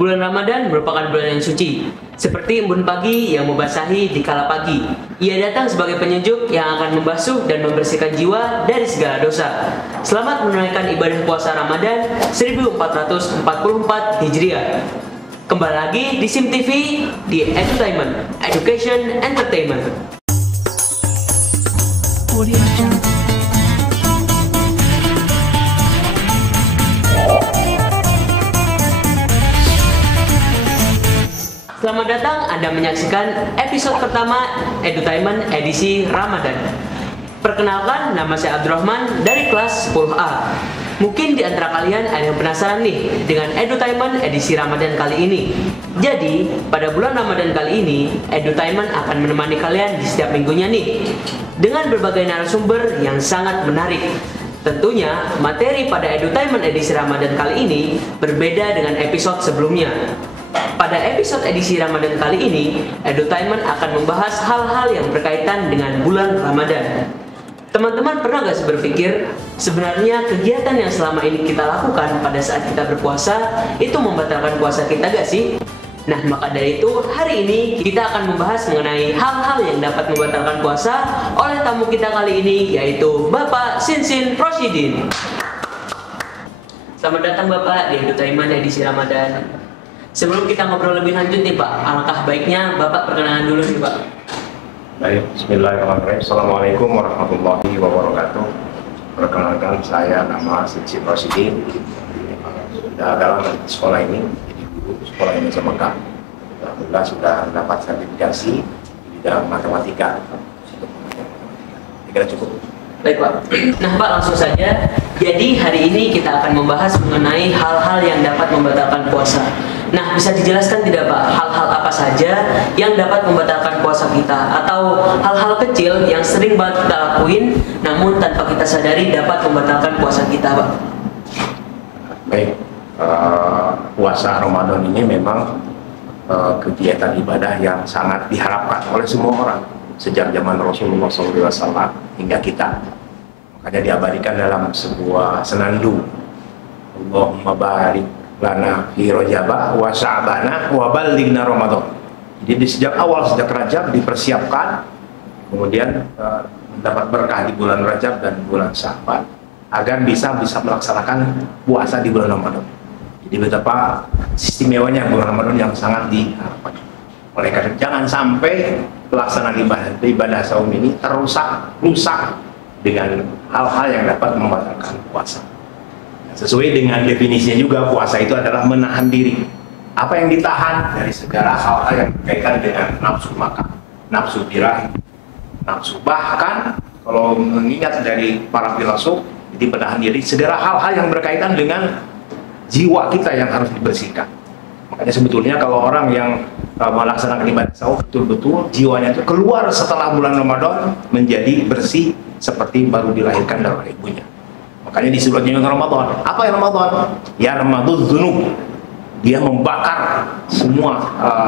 Bulan Ramadan merupakan bulan yang suci, seperti embun pagi yang membasahi di kala pagi. Ia datang sebagai penyejuk yang akan membasuh dan membersihkan jiwa dari segala dosa. Selamat menunaikan ibadah puasa Ramadan 1444 Hijriah. Kembali lagi di SIM TV di Edutainment, Education Entertainment. Selamat datang, Anda menyaksikan episode pertama Edutainment edisi Ramadan. Perkenalkan, nama saya Abdurrahman dari kelas 10A. Mungkin di antara kalian ada yang penasaran nih dengan Edutainment edisi Ramadan kali ini. Jadi, pada bulan Ramadan kali ini, Edutainment akan menemani kalian di setiap minggunya nih, dengan berbagai narasumber yang sangat menarik. Tentunya, materi pada Edutainment edisi Ramadan kali ini berbeda dengan episode sebelumnya. Pada episode edisi Ramadan kali ini, Edutainment akan membahas hal-hal yang berkaitan dengan bulan Ramadan. Teman-teman pernah gak sih berpikir, sebenarnya kegiatan yang selama ini kita lakukan pada saat kita berpuasa, itu membatalkan puasa kita gak sih? Nah, maka dari itu, hari ini kita akan membahas mengenai hal-hal yang dapat membatalkan puasa oleh tamu kita kali ini, yaitu Bapak Sinsin Rosidin. Selamat datang Bapak di Edutainment edisi Ramadan. Sebelum kita ngobrol lebih lanjut nih Pak, alangkah baiknya Bapak perkenalan dulu nih Pak. Baik, bismillahirrahmanirrahim. Assalamualaikum warahmatullahi wabarakatuh. Perkenalkan, saya nama Sinsin Rosidin. Sudah dalam sekolah ini, jadi guru sekolah ini Mekah. Alhamdulillah sudah mendapat sertifikasi di bidang matematika. Kira cukup. Baik Pak. Nah Pak, langsung saja. Jadi hari ini kita akan membahas mengenai hal-hal yang dapat membatalkan puasa. Nah, bisa dijelaskan tidak Pak, hal-hal apa saja yang dapat membatalkan puasa kita? Atau hal-hal kecil yang sering banget kita lakuin, namun tanpa kita sadari dapat membatalkan puasa kita Pak? Baik, puasa Ramadan ini memang kegiatan ibadah yang sangat diharapkan oleh semua orang. Sejak zaman Rasulullah SAW hingga kita. Makanya diabadikan dalam sebuah senandung. Allahumma barik lana fi Rajab wa Sya'bana wa ballighna Ramadan. Jadi sejak awal, sejak Rajab dipersiapkan, kemudian mendapat berkah di bulan Rajab dan bulan Sya'ban agar bisa melaksanakan puasa di bulan Ramadan. Jadi betapa istimewanya bulan Ramadan yang sangat diharapkan. Oleh karena jangan sampai pelaksanaan ibadah saum ini rusak dengan hal-hal yang dapat membatalkan puasa. Sesuai dengan definisinya juga, puasa itu adalah menahan diri. Apa yang ditahan dari segala hal-hal yang berkaitan dengan nafsu makan, nafsu birahi, nafsu. Bahkan kalau mengingat dari para filosof, jadi menahan diri segala hal-hal yang berkaitan dengan jiwa kita yang harus dibersihkan. Makanya sebetulnya kalau orang yang melaksanakan ibadah saum betul-betul jiwanya itu keluar setelah bulan Ramadan menjadi bersih seperti baru dilahirkan dari ibunya. Makanya disebutnya Ramadan. Apa yang Ramadan? Ya Ramadan dzunub. Dia membakar semua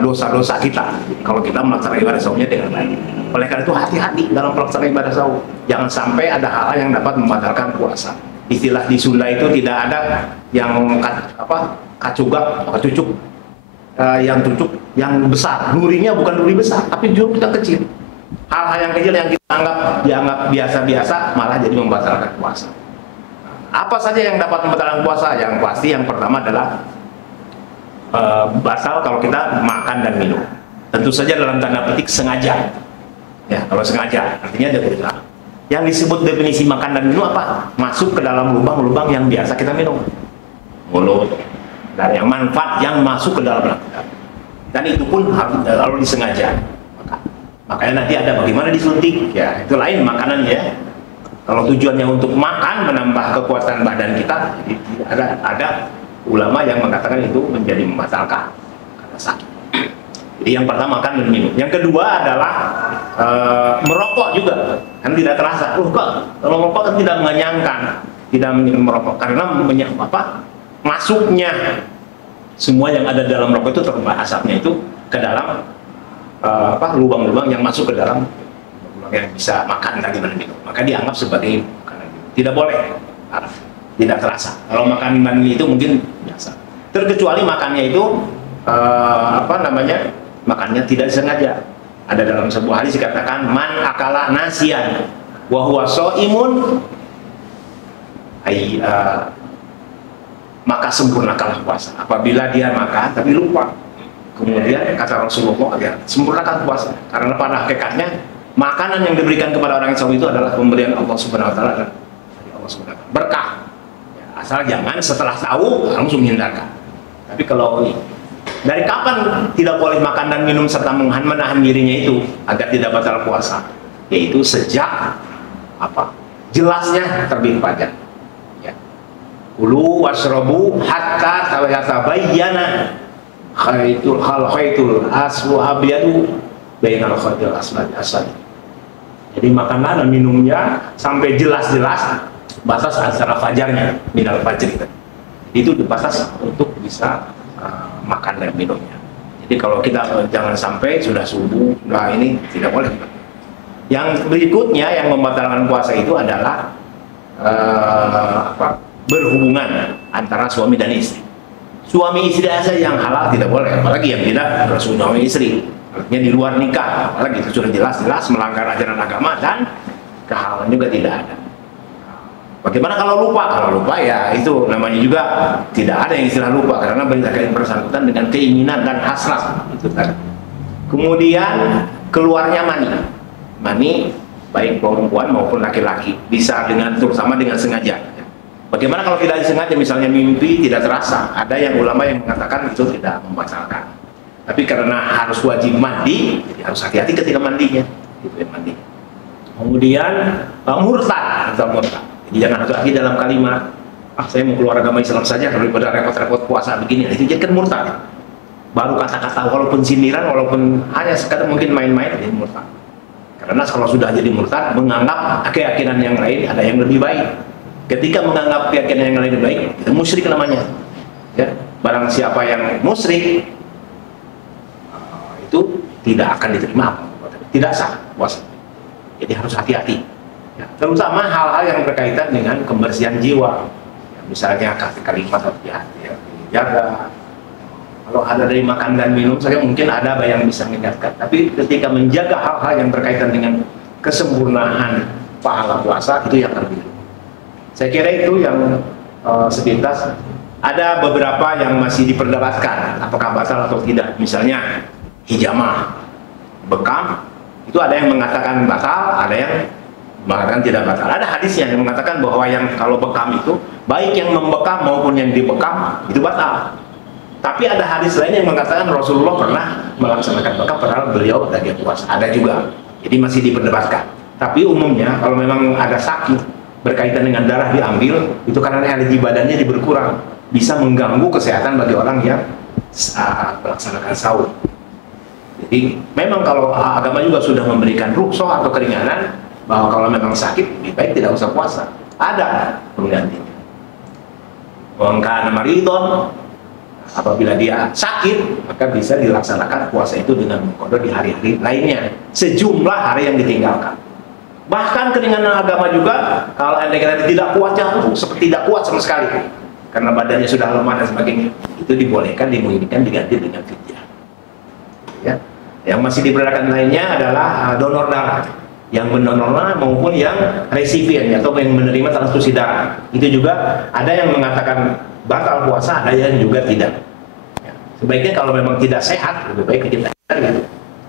dosa-dosa kita kalau kita melaksanakan ibadah saumnya dengan baik. Oleh karena itu hati-hati dalam pelaksanaan ibadah saum. Jangan sampai ada hal yang dapat membatalkan puasa. Istilah di Sunda itu tidak ada yang kacucuk yang cucuk yang besar. Durinya bukan duri besar, tapi duri yang kecil. Hal-hal yang kecil yang kita dianggap biasa-biasa malah jadi membatalkan puasa. Apa saja yang dapat membatalkan puasa? Yang pasti yang pertama adalah batal kalau kita makan dan minum. Tentu saja dalam tanda petik sengaja. Ya, kalau sengaja artinya ada dosa. Yang disebut definisi makan dan minum apa? Masuk ke dalam lubang-lubang yang biasa kita minum. Mulut. Dan yang manfaat yang masuk ke dalam kita. Dan itu pun harus disengaja. Makanya nanti ada bagaimana disuntik. Ya, itu lain makanannya ya. Kalau tujuannya untuk makan, menambah kekuatan badan kita, ada ulama yang mengatakan itu menjadi membatalkan karena sakit. Jadi yang pertama makan dan minum. Yang kedua adalah merokok juga, kan tidak terasa. Kalau merokok kan tidak mengenyangkan, tidak merokok karena masuknya semua yang ada dalam rokok itu terbuat asapnya itu ke dalam lubang-lubang yang masuk ke dalam yang bisa makan dan minum, maka dianggap sebagai makanan. Tidak boleh, tidak terasa. Kalau makan dan minum itu mungkin biasa. Terkecuali makannya itu makannya tidak sengaja. Ada dalam sebuah hadis dikatakan man akala nasian wa huwa shaimun maka sempurnakanlah puasa. Apabila dia makan tapi lupa, kemudian kata Rasulullah ya sempurnakan puasa, karena pada hakikatnya makanan yang diberikan kepada orang yang saum itu adalah pemberian Allah Subhanahu wa taala dari Allah Subhanahu wa taala, berkah. Ya, asal jangan setelah tahu langsung hindarkan. Tapi kalau dari kapan tidak boleh makan dan minum serta menahan dirinya itu agar tidak batal puasa? Yaitu sejak jelasnya terbit fajar. Ya. Kulu washrabu hatta tabayyana khaytul aswadu bainal khaytil aswad. Jadi makanlah dan minumnya sampai jelas-jelas batas antara fajarnya minal fajr itu batas untuk bisa makan dan minumnya. Jadi kalau kita jangan sampai sudah subuh, ini tidak boleh. Yang berikutnya yang membatalkan puasa itu adalah berhubungan antara suami dan istri. Suami istri saja yang halal tidak boleh, apalagi yang tidak bersuami istri. Artinya di luar nikah, apalagi itu sudah jelas-jelas melanggar ajaran agama dan kehalalan juga tidak ada. Bagaimana kalau lupa? Kalau lupa ya itu namanya juga tidak ada yang istilah lupa, karena berkaitan bersangkutan dengan keinginan dan hasrat itu kan. Kemudian keluarnya mani baik perempuan maupun laki-laki bisa terutama dengan sengaja. Bagaimana kalau tidak disengaja, misalnya mimpi tidak terasa? Ada yang ulama yang mengatakan itu tidak membatalkan. Tapi karena harus wajib mandi, jadi harus hati-hati ketika mandinya. Itu yang mandi. Kemudian murtad atau murtad. Jadi jangan hati-hati dalam kalimat, saya mau keluar agama Islam saja daripada repot-repot puasa begini. Itu jadi kan murtad. Baru kata-kata walaupun sindiran, walaupun hanya sekadar mungkin main-main, jadi murtad. Karena kalau sudah jadi murtad, menganggap keyakinan yang lain ada yang lebih baik. Ketika menganggap keyakinan yang lain lebih baik, itu musyrik namanya. Ya, barang siapa yang musyrik itu tidak akan diterima, tidak sah puasa. Jadi harus hati-hati. Ya, terutama hal-hal yang berkaitan dengan kebersihan jiwa. Ya, misalnya kalimat harus dijaga. Kalau ada dari makan dan minum, saya mungkin ada yang bisa mengingatkan. Tapi ketika menjaga hal-hal yang berkaitan dengan kesempurnaan pahala puasa, itu yang terlebih. Saya kira itu yang sepintas. Ada beberapa yang masih diperdebatkan apakah batal atau tidak. Misalnya hijamah, bekam, itu ada yang mengatakan batal, ada yang mengatakan tidak batal. Ada hadisnya yang mengatakan bahwa yang kalau bekam itu baik yang membekam maupun yang dibekam itu batal. Tapi ada hadis lain yang mengatakan Rasulullah pernah melaksanakan bekam padahal beliau lagi puasa. Ada juga. Jadi masih diperdebatkan. Tapi umumnya kalau memang ada sakit berkaitan dengan darah diambil, itu karena energi badannya berkurang, bisa mengganggu kesehatan bagi orang yang melaksanakan saum. Jadi memang kalau agama juga sudah memberikan rukhsah atau keringanan bahwa kalau memang sakit lebih baik tidak usah puasa. Ada penggantinya. Wangkana maridon, apabila dia sakit maka bisa dilaksanakan puasa itu dengan mengqadha di hari-hari lainnya sejumlah hari yang ditinggalkan. Bahkan keringanan agama juga kalau anda kata tidak kuat seperti tidak kuat sama sekali karena badannya sudah lemah dan sebagainya, itu dibolehkan, dimungkinkan diganti dengan fidyah. Ya. Yang masih diperbolehkan lainnya adalah donor darah, yang mendonor maupun yang resipien atau yang menerima transfusi darah. Itu juga ada yang mengatakan batal puasa, ada yang juga tidak. Ya. Sebaiknya kalau memang tidak sehat lebih baik kita gitu.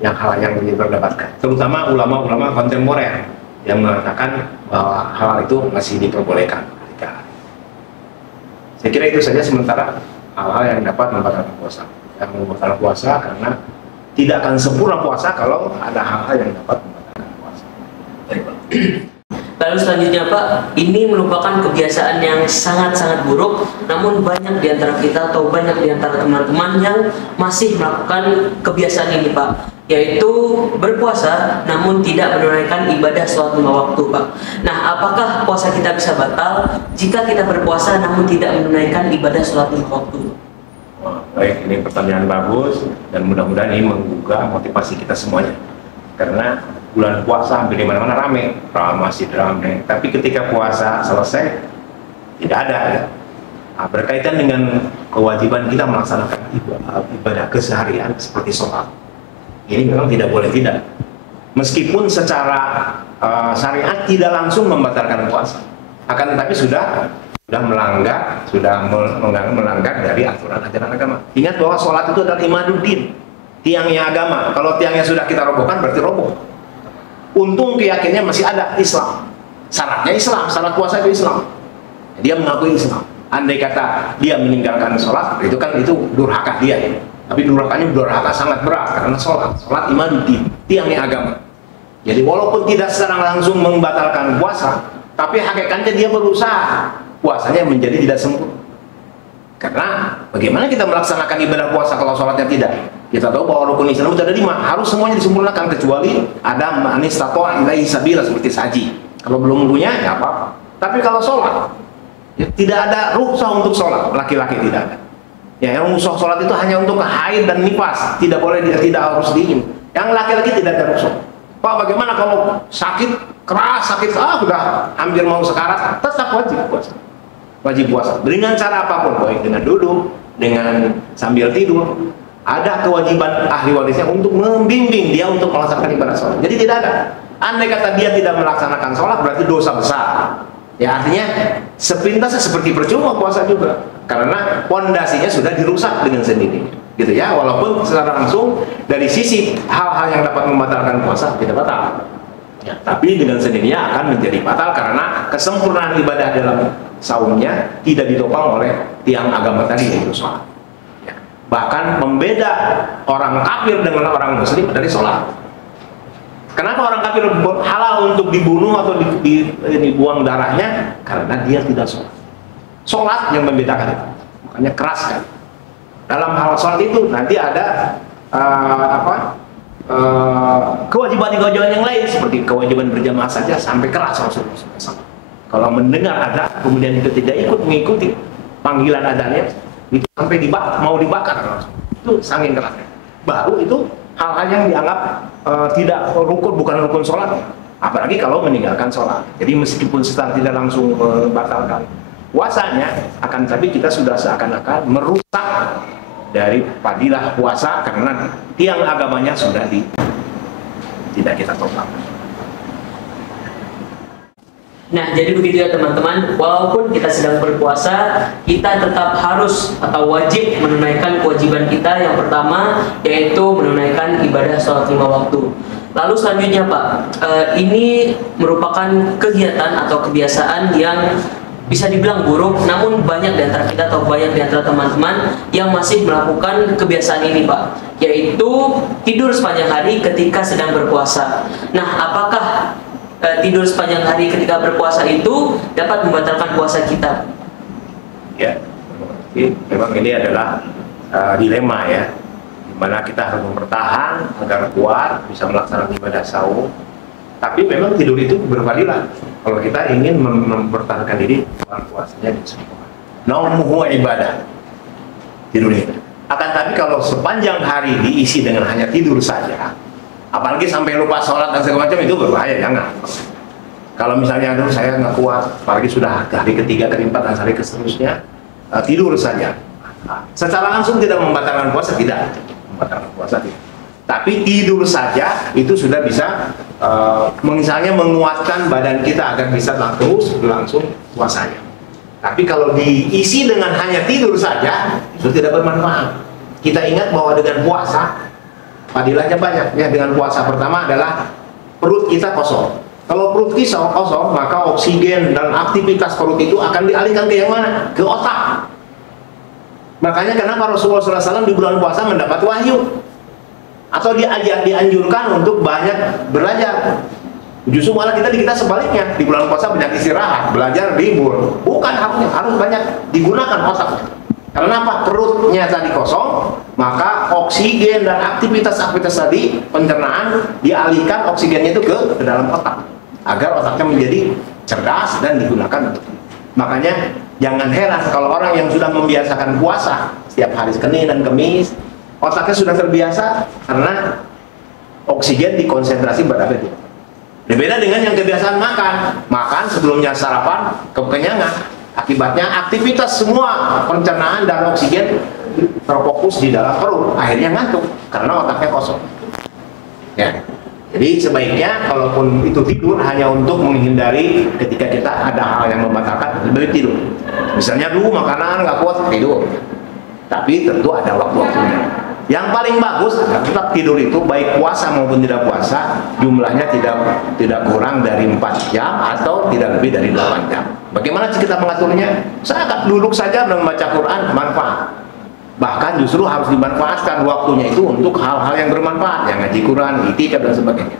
Yang hal yang diperdebatkan, terutama ulama-ulama kontemporer yang mengatakan bahwa hal itu masih diperbolehkan. Saya kira itu saja sementara hal-hal yang dapat membatalkan puasa. Yang membatalkan puasa karena tidak akan sempurna puasa kalau ada hal-hal yang dapat membatalkan puasa. Lalu selanjutnya Pak, ini merupakan kebiasaan yang sangat-sangat buruk, namun banyak di antara kita atau banyak di antara teman-teman yang masih melakukan kebiasaan ini Pak, yaitu berpuasa namun tidak menunaikan ibadah sholat 5 waktu Pak. Nah, apakah puasa kita bisa batal jika kita berpuasa namun tidak menunaikan ibadah sholat 5 waktu? Baik, ini pertanyaan bagus dan mudah-mudahan ini menggugah motivasi kita semuanya. Karena bulan puasa hampir di mana-mana masih ramai. Tapi ketika puasa selesai tidak ada ya. Nah, berkaitan dengan kewajiban kita melaksanakan ibadah keseharian seperti sholat, ini memang tidak boleh tidak. Meskipun secara syariat tidak langsung membatalkan puasa, akan tetapi sudah melanggar dari aturan ajaran agama. Ingat bahwa sholat itu adalah imaduddin, tiangnya agama. Kalau tiangnya sudah kita robohkan berarti roboh. Untung keyakinannya masih ada Islam. Syaratnya Islam, syarat puasa itu Islam. Dia mengakui Islam. Andai kata dia meninggalkan sholat, itu durhaka dia. Tapi durhaka sangat berat karena sholat imaduddin, tiangnya agama. Jadi walaupun tidak secara langsung membatalkan puasa, tapi hakikatnya dia berusaha puasanya menjadi tidak sempurna. Karena bagaimana kita melaksanakan ibadah puasa kalau sholatnya tidak? Kita tahu bahwa rukun Islam itu ada 5, harus semuanya disempurnakan kecuali ada manis taqwa ilaihi sabila seperti haji. Kalau belum punya ya apa? Tapi kalau sholat ya, tidak ada rukhsah untuk sholat, laki-laki tidak ada. Ya, yang rukhsah sholat itu hanya untuk haid dan nifas, tidak boleh, tidak harus dingin. Yang laki-laki tidak ada rukhsah. Pak, bagaimana kalau sakit keras, sudah hampir mau sekarat, tetap wajib puasa. Wajib puasa dengan cara apapun, baik dengan duduk, dengan sambil tidur. Ada kewajiban ahli warisnya untuk membimbing dia untuk melaksanakan ibadah sholat. Jadi tidak ada. Andai kata dia tidak melaksanakan sholat berarti dosa besar. Ya, artinya sepintas seperti percuma puasa juga, karena pondasinya sudah dirusak dengan sendirinya, gitu ya. Walaupun secara langsung dari sisi hal-hal yang dapat membatalkan puasa tidak batal, ya, tapi dengan sendirinya akan menjadi batal karena kesempurnaan ibadah dalam saumnya tidak ditopang oleh tiang agama tadi, yaitu sholat. Ya. Bahkan membeda orang kafir dengan orang muslim dari sholat. Kenapa orang kafir halal untuk dibunuh atau dibuang darahnya? Karena dia tidak sholat. Sholat yang membedakan itu. Makanya keras kan. Dalam hal sholat itu nanti ada kewajiban-kewajiban yang lain seperti kewajiban berjamaah saja sampai keras Rasulullah SAW. Kalau mendengar ada kemudian itu tidak ikut mengikuti panggilan adanya itu sampai mau dibakar. Itu saking kerasnya. Baru itu hal-hal yang dianggap bukan rukun sholat, apalagi kalau meninggalkan sholat. Jadi meskipun secara tidak langsung membatalkan puasanya, akan tapi kita sudah seakan-akan merusak dari fadilah puasa karena tiang agamanya sudah tidak kita topang. Nah, jadi begitu ya teman-teman, walaupun kita sedang berpuasa, kita tetap harus atau wajib menunaikan kewajiban kita yang pertama, yaitu menunaikan ibadah sholat 5 waktu. Lalu selanjutnya Pak, ini merupakan kegiatan atau kebiasaan yang bisa dibilang buruk, namun banyak di antara kita atau banyak di antara teman-teman yang masih melakukan kebiasaan ini Pak, yaitu tidur sepanjang hari ketika sedang berpuasa. Nah, apakah tidur sepanjang hari ketika berpuasa itu dapat membatalkan puasa kita? Ya, memang ini adalah dilema ya, dimana kita harus bertahan agar kuat bisa melaksanakan ibadah saum. Tapi memang tidur itu berfadilah kalau kita ingin mempertahankan diri dalam puasanya di sempurna. Naumuhu ibadah, tidur itu. Akan tapi kalau sepanjang hari diisi dengan hanya tidur saja, apalagi sampai lupa sholat dan segala macam, itu berbahaya, jangan. Kalau misalnya aduh saya nggak kuat, apalagi sudah hari ketiga, keempat, dan hari seterusnya, tidur saja. Secara langsung tidak membatalkan puasa, tidak membatalkan puasa, tidak. Tapi tidur saja itu sudah bisa misalnya menguatkan badan kita agar bisa terus berlangsung puasanya. Tapi kalau diisi dengan hanya tidur saja, itu tidak bermanfaat. Kita ingat bahwa dengan puasa fadilahnya banyak ya. Dengan puasa pertama adalah perut kita kosong. Kalau perut kita kosong, maka oksigen dan aktivitas perut itu akan dialihkan ke yang mana? Ke otak. Makanya kenapa Rasulullah SAW di bulan puasa mendapat wahyu atau dianjurkan untuk banyak belajar. Justru malah kita sebaliknya, di bulan puasa banyak istirahat, belajar, libur. Bukan, harus banyak digunakan otak. Karena apa? Perutnya tadi kosong, maka oksigen dan aktivitas-aktivitas tadi pencernaan dialihkan oksigennya itu ke dalam otak agar otaknya menjadi cerdas dan digunakan. Makanya jangan heran kalau orang yang sudah membiasakan puasa setiap hari Senin dan Kamis, otaknya sudah terbiasa karena oksigen dikonsentrasi pada itu. Berbeda dengan yang kebiasaan makan sebelumnya sarapan kekenyangan, Akibatnya aktivitas semua pencernaan dan oksigen terfokus di dalam perut, akhirnya ngantuk karena otaknya kosong. Ya. Jadi sebaiknya kalaupun itu tidur hanya untuk menghindari ketika kita ada hal yang membatalkan, lebih baik tidur. Misalnya dulu makanan nggak kuat, tidur. Tapi tentu ada waktu-waktunya. Yang paling bagus adalah tetap tidur itu baik puasa maupun tidak puasa, jumlahnya tidak kurang dari 4 jam atau tidak lebih dari 8 jam. Bagaimana sih kita mengaturnya? Saya akan duduk saja dan membaca Quran, manfaat. Bahkan justru harus dimanfaatkan waktunya itu untuk hal-hal yang bermanfaat, yang ngaji Quran, itikaf dan sebagainya.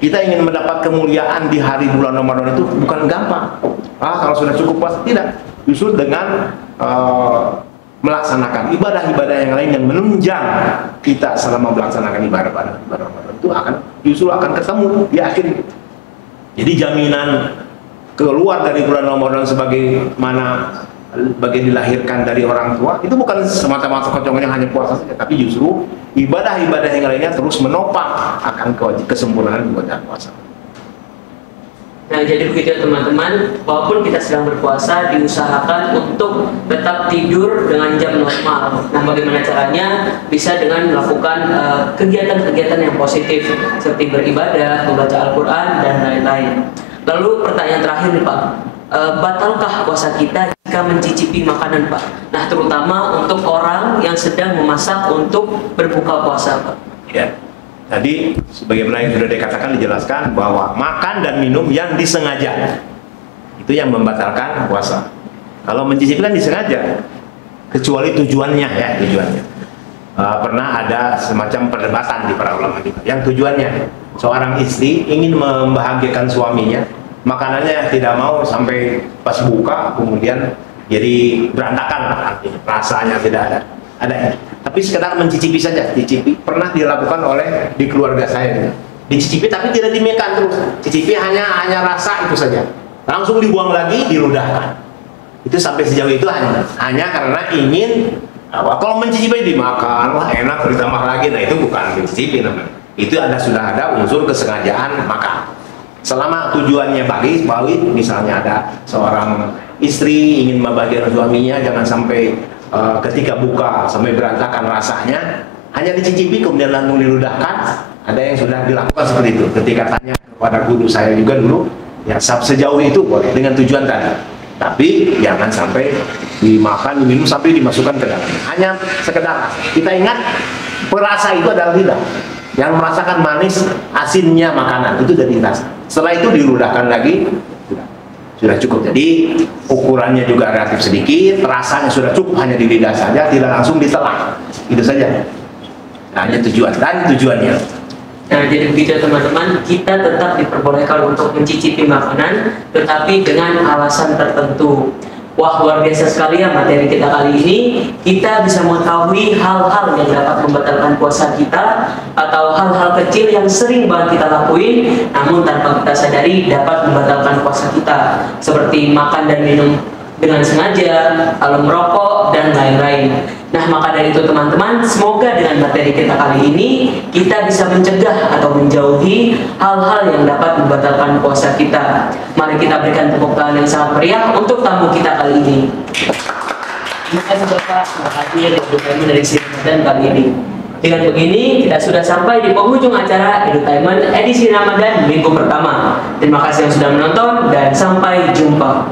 Kita ingin mendapat kemuliaan di hari bulan Ramadan itu bukan gampang. Kalau sudah cukup puasa, tidak. Justru dengan melaksanakan ibadah-ibadah yang lain yang menunjang kita selama melaksanakan ibadah Ramadan itu justru akan ketemu di akhir. Jadi jaminan keluar dari bulan Ramadan bagian dilahirkan dari orang tua itu bukan semata-mata kocoknya hanya puasa saja, tapi justru ibadah-ibadah yang lainnya terus menopang akan kesempurnaan ibadah puasa. Nah, jadi begitu ya teman-teman, walaupun kita sedang berpuasa, diusahakan untuk tetap tidur dengan jam normal. Nah, bagaimana caranya? Bisa dengan melakukan kegiatan-kegiatan yang positif seperti beribadah, membaca Al-Quran dan lain-lain. Lalu pertanyaan terakhir nih Pak, batalkah puasa kita jika mencicipi makanan Pak? Nah, terutama untuk orang yang sedang memasak untuk berbuka puasa Pak. Ya. Tadi sebagaimana yang sudah dikatakan, dijelaskan bahwa makan dan minum yang disengaja itu yang membatalkan puasa. Kalau mencicipi kan disengaja, kecuali tujuannya ya, tujuannya. Pernah ada semacam perdebatan di para ulama juga. Yang tujuannya seorang istri ingin membahagiakan suaminya, makanannya tidak mau sampai pas buka kemudian jadi berantakan, artinya rasanya tidak ada. Tapi sekedar mencicipi saja, cicipi pernah dilakukan oleh di keluarga saya. Dicicipi tapi tidak dimakan terus, cicipi hanya rasa itu saja, langsung dibuang lagi, diludahkan. Itu sampai sejauh itu hanya karena ingin kalau mencicipi dimakan, wah enak ditambah lagi, nah itu bukan mencicipi namanya. Itu sudah ada unsur kesengajaan makan. Selama tujuannya baik, misalnya ada seorang istri ingin membahagiakan suaminya, jangan sampai ketika buka sampai berantakan rasanya, hanya dicicipi kemudian langsung diludahkan. Ada yang sudah dilakukan seperti itu. Ketika tanya kepada guru saya juga dulu, ya sejauh itu boleh dengan tujuan tadi. Tapi jangan sampai dimakan, diminum sampai dimasukkan ke dalam. Hanya sekedar kita ingat, perasa itu adalah lidah yang merasakan manis asinnya makanan, itu dari rasa. Setelah itu diludahkan lagi, sudah cukup. Jadi ukurannya juga relatif sedikit, rasanya sudah cukup hanya di lidah saja, tidak langsung ditelan. Itu saja. Hanya tujuan dan tujuannya. Nah, jadi begitu teman-teman, kita tetap diperbolehkan untuk mencicipi makanan, tetapi dengan alasan tertentu. Wah, luar biasa sekali ya materi kita kali ini. Kita bisa mengetahui hal-hal yang dapat membatalkan puasa kita, atau hal-hal kecil yang sering banget kita lakuin namun tanpa kita sadari dapat membatalkan puasa kita, seperti makan dan minum dengan sengaja, lalu merokok dan lain-lain. Nah, maka dari itu teman-teman, semoga dengan materi kita kali ini kita bisa mencegah atau menjauhi hal-hal yang dapat membatalkan puasa kita. Mari kita berikan tepuk tangan yang sangat meriah untuk tamu kita kali ini. Terima kasih Bapak sudah hadir dari Ramadan kali ini. Dengan begini, kita sudah sampai di penghujung acara Edutainment edisi Ramadan minggu pertama. Terima kasih yang sudah menonton dan sampai jumpa.